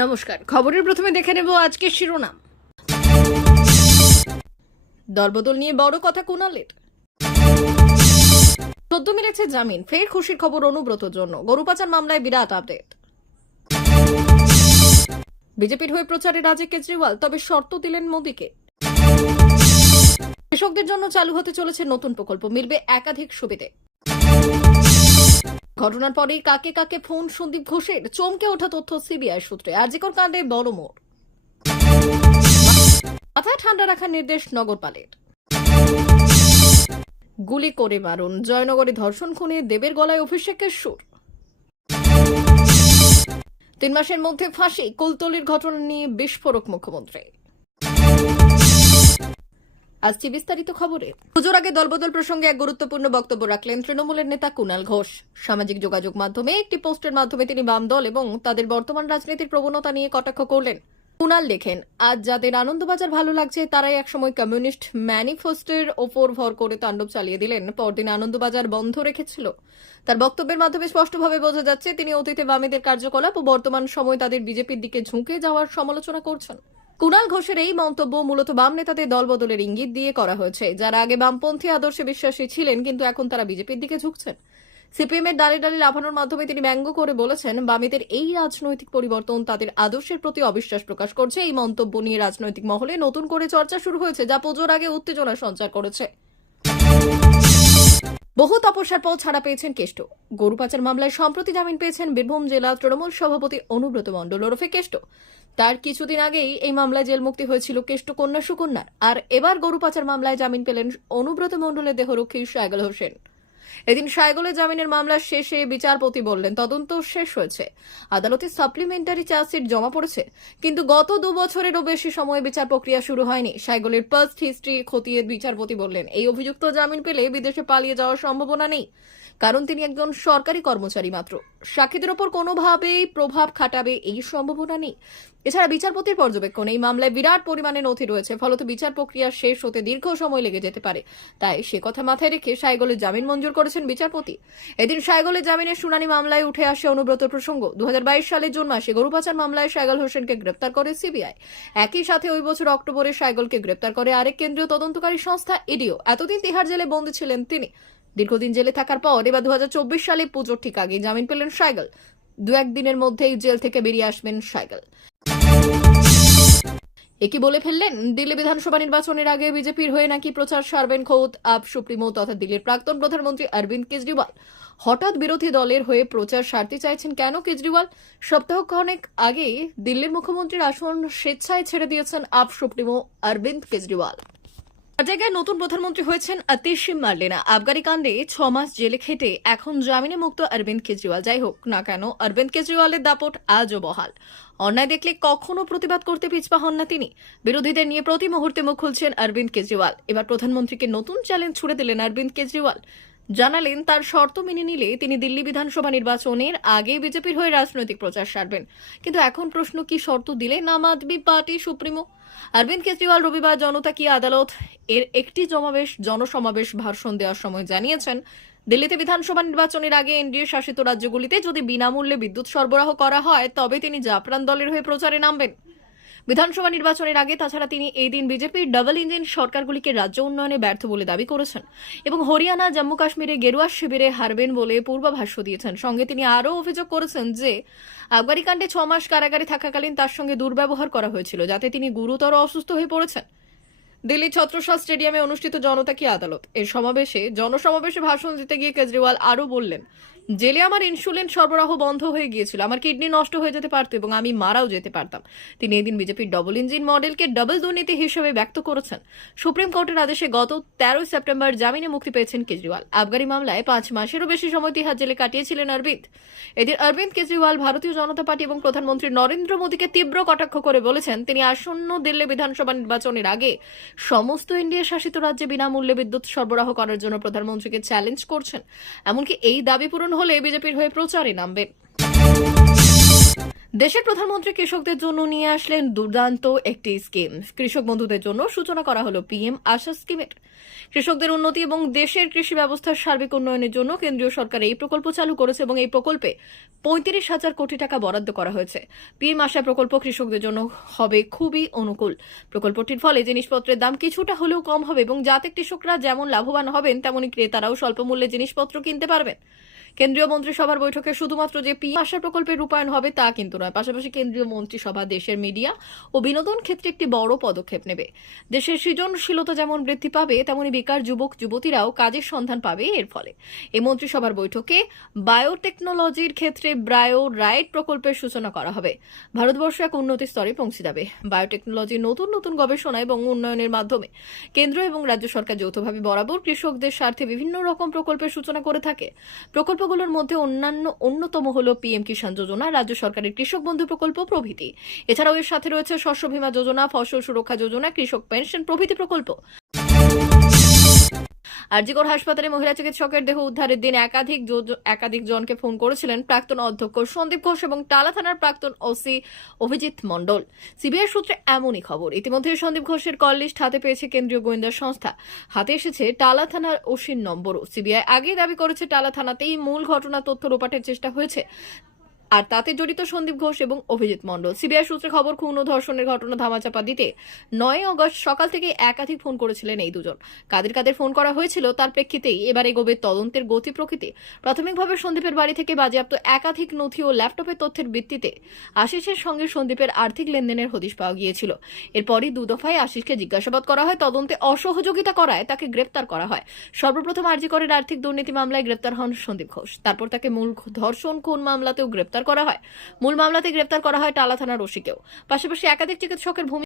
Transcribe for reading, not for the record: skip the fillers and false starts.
নমস্কার। খবরের প্রথমে দেখে নেব আজকের শিরোনাম। দলবদল নিয়ে বড় কথা কুণালের। সদ্য মিলেছে জামিন, ফের খুশির খবর অনুব্রতর জন্য। গরু পাচার মামলায় বিরাট আপডেট। বিজেপির হয়ে প্রচারে রাজে কেজরিওয়াল, তবে শর্ত দিলেন মোদীকে। কৃষকদের জন্য চালু হতে চলেছে নতুন প্রকল্প, মিলবে একাধিক সুবিধে। ঘটনার পরেই কাকে কাকে ফোন সন্দীপ ঘোষের, চমকে ওঠা তথ্য সিবিআই সূত্রে। আরজিকর কাণ্ডে বড় মোড়। মাথায় ঠান্ডা রাখার নির্দেশ নগরপালের। গুলি করে মারুন, জয়নগরে ধর্ষণ খুনে দেবের গলায় অভিষেকের সুর। 3 মাসের মধ্যে ফাঁসি, কুলতলির ঘটনা নিয়ে বিস্ফোরক মুখ্যমন্ত্রী। আজকে বিস্তারিত খবরে। পুজোর আগে দলবদল প্রসঙ্গে এক গুরুত্বপূর্ণ বক্তব্য রাখলেন তৃণমূলের নেতা কুণাল ঘোষ। সামাজিক যোগাযোগ মাধ্যমে একটি পোস্টের মাধ্যমে তিনি বাম দল এবং তাদের বর্তমান রাজনীতির প্রবণতা নিয়ে কটাক্ষ করলেন। কুণাল লেখেন, আজ যাদের আনন্দবাজার ভালো লাগছে তারাই একসময় কমিউনিস্ট ম্যানিফেস্টোর ওপর ভর করে তাণ্ডব চালিয়ে দিলেন, পরদিন আনন্দবাজার বন্ধ রেখেছিল। তার বক্তব্যের মাধ্যমে স্পষ্টভাবে বোঝা যাচ্ছে তিনি অতীতে বামেদের কার্যকলাপ ও বর্তমান সময় তাদের বিজেপির দিকে ঝুঁকে যাওয়ার সমালোচনা করছেন। কুণাল ঘোষের এই মন্তব্য মূলত বাম নেতাদের দলবদলের ইঙ্গিত দিয়ে করা হয়েছে, যারা আগে বামপন্থী আদর্শে বিশ্বাসী ছিলেন কিন্তু এখন তারা বিজেপির দিকে ঝুঁকছেন। সিপিএম এর ডালে ডালে লাফানোর মাধ্যমে তিনি ব্যঙ্গ করে বলেছেন, বামেদের এই রাজনৈতিক পরিবর্তন তাদের আদর্শের প্রতি অবিশ্বাস প্রকাশ করছে। এই মন্তব্য নিয়ে রাজনৈতিক মহলে নতুন করে চর্চা শুরু হয়েছে, যা পুজোর আগে উত্তেজনা সঞ্চার করেছে। বহু তপস্যার পর ছাড়া পেয়েছেন কেষ্ট। গরু পাচার মামলায় সম্প্রতি জামিন পেয়েছেন বীরভূম জেলা তৃণমূল সভাপতি অনুব্রত মণ্ডল ওরফে কেষ্ট। তার কিছুদিন আগেই এই মামলায় জেল মুক্তি হয়েছিল কেষ্ট কন্যা সুকন্যার। আর এবার গরু পাচার মামলায় জামিন পেলেন অনুব্রত মণ্ডলের দেহরক্ষী সাইগল হোসেন। এদিন সাইগলের জামিনের মামলার শেষে বিচারপতি বললেন, তদন্ত শেষ হয়েছে, আদালতে সাপ্লিমেন্টারি চার্জশিট জমা পড়েছে, কিন্তু গত 2 বছরেরও বেশি সময় বিচার প্রক্রিয়া শুরু হয়নি। সাইগলের পাস্ট হিস্ট্রি খতিয়ে বিচারপতি বললেন, এই অভিযুক্ত জামিন পেলে বিদেশে পালিয়ে যাওয়ার সম্ভাবনা নেই, কারণ তিনি একজন সরকারি কর্মচারী মাত্র। সাক্ষীদের ওপর কোনোভাবেই প্রভাব খাটাবে এই সম্ভাবনা নেই। এছাড়া বিচারপতির পর্যবেক্ষণ, এই মামলায় বিরাট পরিমাণে নথি রয়েছে, ফলত বিচার প্রক্রিয়া শেষ হতে দীর্ঘ সময় লেগে যেতে পারে। তাই সে কথা মাথায় রেখে সাইগলের জামিন মঞ্জুর করেছেন বিচারপতি। এদিন সাইগলের জামিনের শুনানি মামলায় উঠে আসে অনুব্রতর প্রসঙ্গ। 2022 সালের জুন মাসে গরু পাচার মামলায় সাইগল হোসেনকে গ্রেপ্তার করে সিবিআই। একই সাথে ওই বছর অক্টোবরে সাইগলকে গ্রেপ্তার করে আরেক কেন্দ্রীয় তদন্তকারী সংস্থা ইডিও। এতদিন তিহার জেলে বন্দী ছিলেন তিনি। দীর্ঘদিন জেলে থাকার পর এবার 2024 সালে পুজোর ঠিক আগে জামিন পেলেন সাইগল। 2-1 দিনের মধ্যেই জেল থেকে বেরিয়ে আসবেন সাইগল। একই বলে ফেললেন, দিল্লি বিধানসভা নির্বাচনের আগে বিজেপির হয়ে নাকি প্রচার সারবেন খোদ আপ সুপ্রিমো তথা দিল্লির প্রাক্তন প্রধানমন্ত্রী অরবিন্দ কেজরিওয়াল। হঠাৎ বিরোধী দলের হয়ে প্রচার সারতে চাইছেন কেন কেজরিওয়াল? সপ্তাহখানেক আগে দিল্লির মুখ্যমন্ত্রীর আসন স্বেচ্ছায় ছেড়ে দিয়েছেন আপ সুপ্রিমো অরবিন্দ কেজরিওয়াল। তার জায়গায় নতুন প্রধানমন্ত্রী হয়েছেন আতিশি মার্লেনা। আবগারি কাণ্ডে 6 মাস জেলে খেটে এখন জামিনে মুক্ত অরবিন্দ কেজরিওয়াল। যাই হোক না কেন, অরবিন্দ কেজরিওয়ালের দাপট আজও বহাল। অন্যায় দেখলে কখনো প্রতিবাদ করতে পিছপা হন না তিনি। বিরোধীদের নিয়ে প্রতি মুহূর্তে মুখ খুলছেন অরবিন্দ কেজরিওয়াল। এবার প্রধানমন্ত্রীকে নতুন চ্যালেঞ্জ ছুড়ে দিলেন অরবিন্দ কেজরিওয়াল। জানালেন, তার শর্ত মেনে নিলে তিনি দিল্লি বিধানসভা নির্বাচনের আগে বিজেপির হয়ে রাজনৈতিক প্রচার সারবেন। কিন্তু এখন প্রশ্ন, কি শর্ত দিলেন আম আদমি পার্টি সুপ্রিমো? অরবিন্দ কেজরিওয়াল রবিবার জনতা কি আদালত এর একটি জনসমাবেশ ভাষণ দেওয়ার সময় জানিয়েছেন, দিল্লিতে বিধানসভা নির্বাচনের আগে এনডিএ শাসিত রাজ্যগুলিতে যদি বিনামূল্যে বিদ্যুৎ সরবরাহ করা হয় তবে তিনি জাফরান দলের হয়ে প্রচারে নামবেন। বিধানসভা নির্বাচনের আগে তাছাড়া তিনি এই দিন বিজেপির ডাবল ইঞ্জিন সরকারগুলিকে রাজ্য উন্নয়নে ব্যর্থ বলে দাবি করেছেন এবং হরিয়ানা জম্মু কাশ্মীরে গেরুয়া শিবিরে হারবেন বলে পূর্বাভাস দিয়েছেন। সঙ্গে তিনি আরও অভিযোগ করেছেন যে আবগারি কাণ্ডে 6 মাস কারাগারে থাকাকালীন তার সঙ্গে দুর্ব্যবহার করা হয়েছিল, যাতে তিনি গুরুতর অসুস্থ হয়ে পড়েছেন। দিল্লি ছত্রসাল স্টেডিয়ামে অনুষ্ঠিত জনতা কি আদালত এর জনসমাবেশে ভাষণ দিতে গিয়ে কেজরিওয়াল আরও বললেন, জেলে আমার ইনসুলিন সরবরাহ বন্ধ হয়ে গিয়েছিল, আমার কিডনি নষ্ট হয়ে যেতে পারত এবং আমি মারাও যেতে পারতাম। তিনি এদিন বিজেপির ডবল ইঞ্জিন মডেলকে ডাবল দুর্নীতি হিসেবে ব্যক্ত করেছেন। সুপ্রিম কোর্টের আদেশে গত 13 সেপ্টেম্বর জামিনে মুক্তি পেয়েছেন কেজরিওয়াল। আবগারি মামলায় 5 মাসেরও বেশি সময় তিহার জেলে কাটিয়েছিলেন অরবিন্দ। এদিন অরবিন্দ কেজরিওয়াল ভারতীয় জনতা পার্টি এবং প্রধানমন্ত্রী নরেন্দ্র মোদীকে তীব্র কটাক্ষ করে বলেছেন, তিনি আসন্ন দিল্লি বিধানসভা নির্বাচনের আগে সমস্ত এনডিএ শাসিত রাজ্যে বিনামূল্যে বিদ্যুৎ সরবরাহ করার জন্য প্রধানমন্ত্রীকে চ্যালেঞ্জ করছেন। এমনকি এই দাবি পূরণ হলে বিজেপির হয়ে প্রচারে নামবেন। দেশের প্রধানমন্ত্রী কৃষকদের জন্য নিয়ে আসলেন দুর্দান্ত একটি স্কিম। কৃষক বন্ধুদের জন্য সূচনা করা হলো পিএম আশা স্কিমের। কৃষকদের উন্নতি এবং দেশের কৃষি ব্যবস্থার সার্বিক উন্নয়নের জন্য কেন্দ্রীয় সরকার এই প্রকল্প চালু করেছে এবং এই প্রকল্পে 35,000 কোটি টাকা বরাদ্দ করা হয়েছে। পিএম আশা প্রকল্প কৃষকদের জন্য হবে খুবই অনুকূল। প্রকল্পটির ফলে জিনিসপত্রের দাম কিছুটা হলেও কম হবে এবং যাতে কৃষকরা যেমন লাভবান হবেন তেমনি ক্রেতারাও স্বল্প মূল্যে জিনিসপত্র কিনতে পারবেন। কেন্দ্রীয় মন্ত্রিসভার বৈঠকে শুধুমাত্র যে পিএম আশা প্রকল্পের রূপায়ণ হবে তা কিন্তু নয়, পাশাপাশি কেন্দ্রীয় মন্ত্রিসভা দেশের মিডিয়া ও বিনোদন ক্ষেত্রে একটি বড় পদক্ষেপ নেবে। দেশের সৃজনশীলতা যেমন বৃদ্ধি পাবে তেমনি বেকার যুবক যুবতীরাও কাজের সন্ধান পাবে এর ফলে। এই মন্ত্রিসভার বৈঠকে বায়োটেকনোলজির ক্ষেত্রে বায়ো রাইট প্রকল্পের সূচনা করা হবে। ভারতবর্ষ এক উন্নতি স্তরে পৌঁছে যাবে। বায়োটেকনোলজির নতুন নতুন গবেষণা এবং উন্নয়নের মাধ্যমে কেন্দ্র এবং রাজ্য সরকার যৌথভাবে বরাবর কৃষকদের স্বার্থে বিভিন্ন রকম প্রকল্পের সূচনা করে থাকে। প্রকল্পগুলোর মধ্যে অন্যতম হল পিএম কিষাণ যোজনা, রাজ্য সরকারের কৃষক বন্ধু প্রকল্প প্রভৃতি। এছাড়াও এর সাথে রয়েছে শস্য বীমা যোজনা, ফসল সুরক্ষা যোজনা, কৃষক পেনশন প্রভৃতি প্রকল্প। আরজিকর হাসপাতালে মহিলা চিকিৎসকের দেহ উদ্ধারের দিন একাধিক জনকে ফোন করেছিলেন প্রাক্তন অধ্যক্ষ সন্দীপ ঘোষ এবং টালা থানার প্রাক্তন ওসি অভিজিৎ মণ্ডল। সিবিআই সূত্রে এমনই খবর। ইতিমধ্যে সন্দীপ ঘোষের কল লিস্ট হাতে পেয়েছে কেন্দ্রীয় গোয়েন্দা সংস্থা। হাতে এসেছে টালা থানার ওসির নম্বরও। সিবিআই আগেই দাবি করেছে টালা থানাতেই মূল ঘটনা তথ্য লোপাটের চেষ্টা হয়েছে আর তাতে জড়িত সন্দীপ ঘোষ এবং অভিজিৎ মণ্ডল। সিবিআই সূত্রে খবর, খুন ও ধর্ষণের ঘটনা ধামাচাপা দিতে 9 আগস্ট সকাল থেকে একাধিক ফোন করেছিলেন এই দুজন। কাদের ফোন করা হয়েছিল তার প্রেক্ষিতেই এবার এগোবে তদন্তের গতি প্রকৃতি। প্রাথমিকভাবে সন্দীপের বাড়ি থেকে বাজেয়াপ্ত একাধিক নথি ও ল্যাপটপের তথ্যের ভিত্তিতে আশিসের সঙ্গে সন্দীপের আর্থিক লেনদেনের হদিশ পাওয়া গিয়েছিল। এরপরই দফায় আশিসকে জিজ্ঞাসাবাদ করা হয়, তদন্তে অসহযোগিতা করায় তাকে গ্রেপ্তার করা হয়। সর্বপ্রথম আরজিকরের আর্থিক দুর্নীতি মামলায় গ্রেপ্তার হন সন্দীপ ঘোষ। তারপর তাকে মূল ধর্ষণ খুন মামলাতেও গ্রেপ্তার করা হয়। মূল মামলাতে গ্রেপ্তার করা হয় টালা থানার ওসিকেও। পাশাপাশি একাধিক চিকিৎসকের ভূমিকা